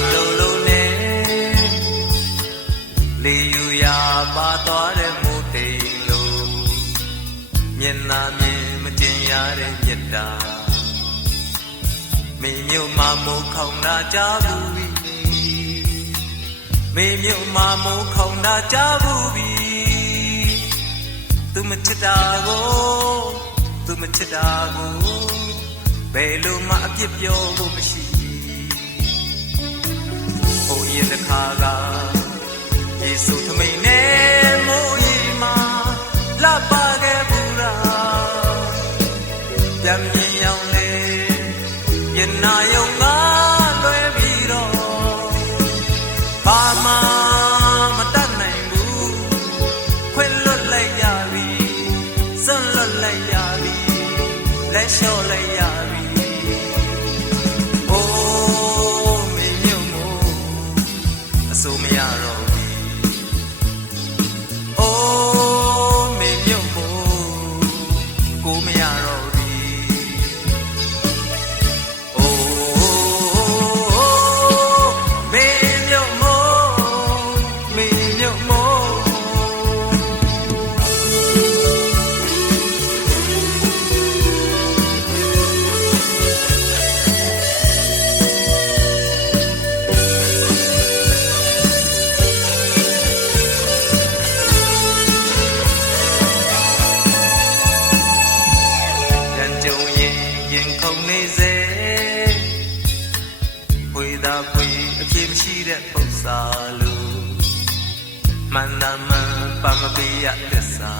မလုံးလုံးနဲ့လေယူရာပါသွားတဲ့မိုးတိမ်လုံးမျက်နှာမြင်မကျင်ရတဲ့မြတ်တာမင်းမြို့မှာမိုးခေါင်တာကြားဘူးပြီမင်းမြို့မှာမိုးခေါင်တာကြားဘူးပြီသူမချစ်တာကိုသူမချစ်တာကိုဘယ်လိုမှအပြစ်ပြောဖို့မရှိ ပြ ရင်ရင်ခုန်နေစေဝေသာခွေအဖြစ်မရှိတဲ့ပုံစာလို့မန္တမန်ပမပိယသစ္စာ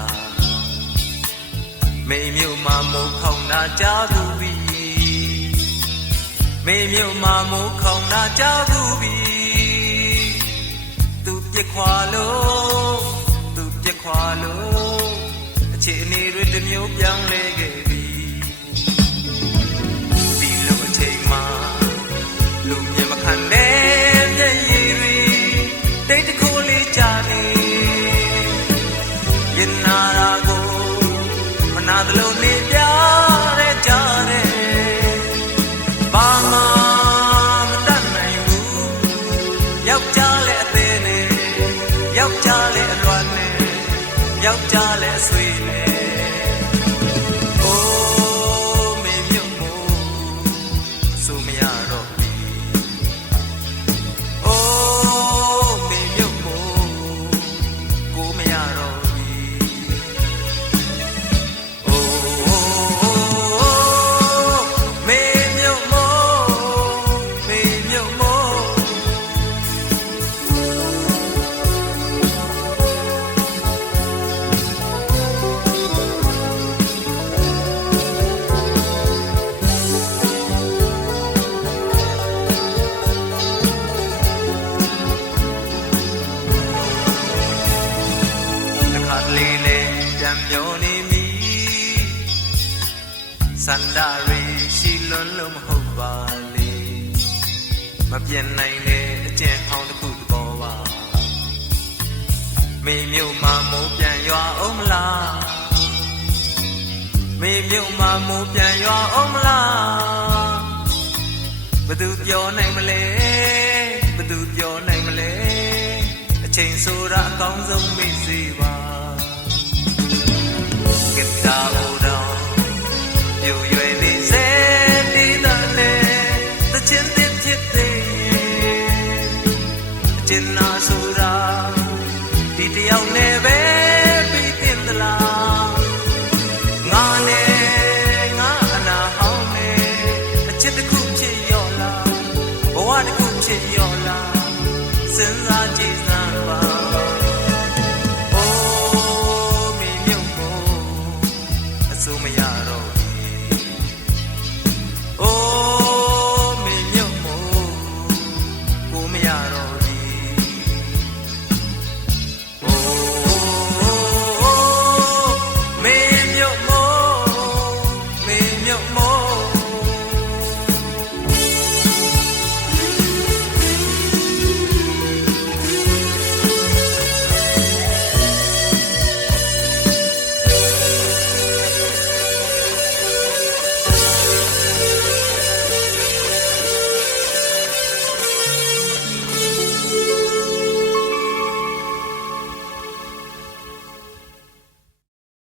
မိမြို့မှာမိုးခေါင်တာကြားဘူးပြီမိမြို့မှာမိုးခေါင်တာကြားဘူးပြီသူပြစ်ခွာလို့သူပြစ်ခွာလို့အခြေအနေတွေတစ်မျိုးပြောင်းလဲခဲ့ ယောက်ျားလည်းအဆွေနဲ့အိုးမင်းမြုပ်မို့ဆိုမရတော့ စန္ဒရီရှိလွန်းလို့မဟုတ်ပါလေမပြတ်နိုင်တဲ့အကျင့်ဟောင်းတစ်ခုသဘောပါမေမြို့မှာမိုးပြန်ရွာအောင်မလားမေမြို့မှာမိုးပြန်ရွာအောင်မလားဘယ်သူပြောနိုင်မလဲဘယ်သူပြောနိုင်မလဲအချိန်ဆိုတာအကောင်းဆုံးမေ့စေပါ စဉ်းစားကြည့်စမ်းပါ